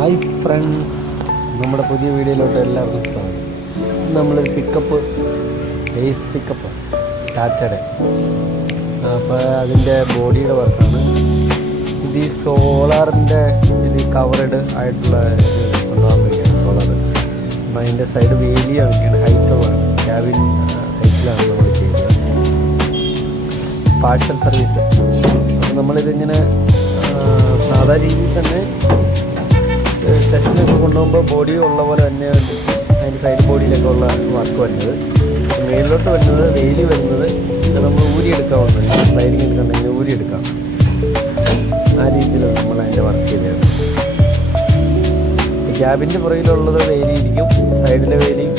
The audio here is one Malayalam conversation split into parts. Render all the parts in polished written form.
ഹായ് ഫ്രണ്ട്സ്, നമ്മുടെ പുതിയ വീഡിയോയിലോട്ട് എല്ലാവർക്കും സ്വാഗതം. നമ്മളൊരു ബേസ് പിക്കപ്പ് ടാറ്റയുടെ. അപ്പോൾ അതിൻ്റെ ബോഡിയുടെ വർക്കാണ് ഇത്. ഈ സോളാറിൻ്റെ ഇത് കവറഡ് ആയിട്ടുള്ള കൊണ്ടുപോകാൻ വേണ്ടിയാണ് സോളാർ. അപ്പം അതിൻ്റെ സൈഡ് വേലിയാണ്, ഹൈറ്റുള്ളതാണ്. ക്യാബിൻ ഹൈറ്റിലാണ് നമ്മൾ ചെയ്യുന്നത്. Parcel service. അപ്പോൾ നമ്മളിതിങ്ങനെ സാധാ രീതിയിൽ തന്നെ ടെസ്റ്റിനൊക്കെ കൊണ്ടുപോകുമ്പോൾ ബോഡി ഉള്ള പോലെ തന്നെ അതിൻ്റെ സൈഡ് ബോഡിയിലൊക്കെയുള്ള വർക്ക് വരുന്നത്. മേലിലോട്ട് വരുന്നത് വെയിലി വരുന്നത് നമ്മൾ ഊരിയെടുക്കാവുന്നത്. സ്ലൈഡിങ് എടുക്കണമെങ്കിൽ ഊരിയെടുക്കാം. ആ രീതിയിലാണ് നമ്മൾ അതിൻ്റെ വർക്ക് ചെയ്തത്. ക്യാബിൻ്റെ പുറകിലുള്ളത് വെയിലിരിക്കും, സൈഡിലെ വെയിലിയും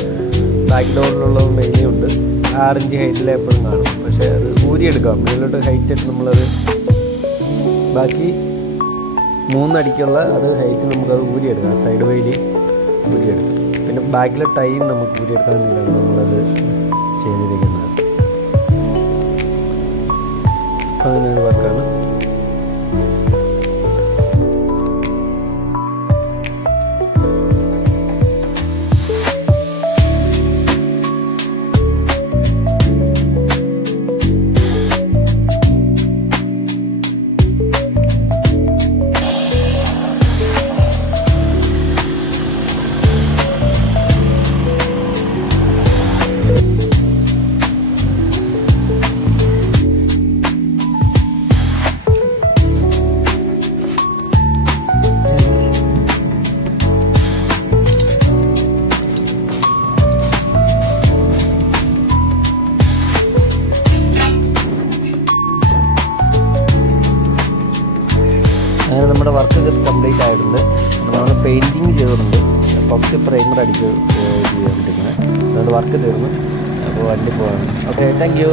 ബാക്ക് ഡോറിലുള്ളതും വെയിലിയുണ്ട്. 6 ഇഞ്ച് ഹൈറ്റിൽ എപ്പോഴും കാണും. പക്ഷേ അത് ഊരിയെടുക്കാം. മേലിലോട്ട് ഹൈറ്റായിട്ട് നമ്മളത് ബാക്കി 3 അടിക്കുള്ള അത് ഹൈറ്റ് നമുക്കത് ഊരിയെടുക്കാം. സൈഡ് വെയിലി ഊരിയെടുക്കാം. പിന്നെ ബാക്കിലെ ടൈം നമുക്ക് ഊരിയെടുക്കാൻ വേണ്ടിയിട്ടാണ് നമ്മളത് ചെയ്തിരിക്കുന്നത്. അങ്ങനെ ഒരു വർക്കാണ്. അങ്ങനെ നമ്മുടെ വർക്ക് കംപ്ലീറ്റ് ആയിട്ടുണ്ട്. നമ്മൾ പെയിൻറ്റിങ് ചെയ്തിട്ടുണ്ട്. എപ്പോക്സി പ്രൈമർ അടിച്ച് ചെയ്തുകൊണ്ടിരിക്കുന്നത്. അതുകൊണ്ട് വർക്ക് തീർന്നു. അപ്പോൾ വണ്ടി പോകാം. Okay, thank you.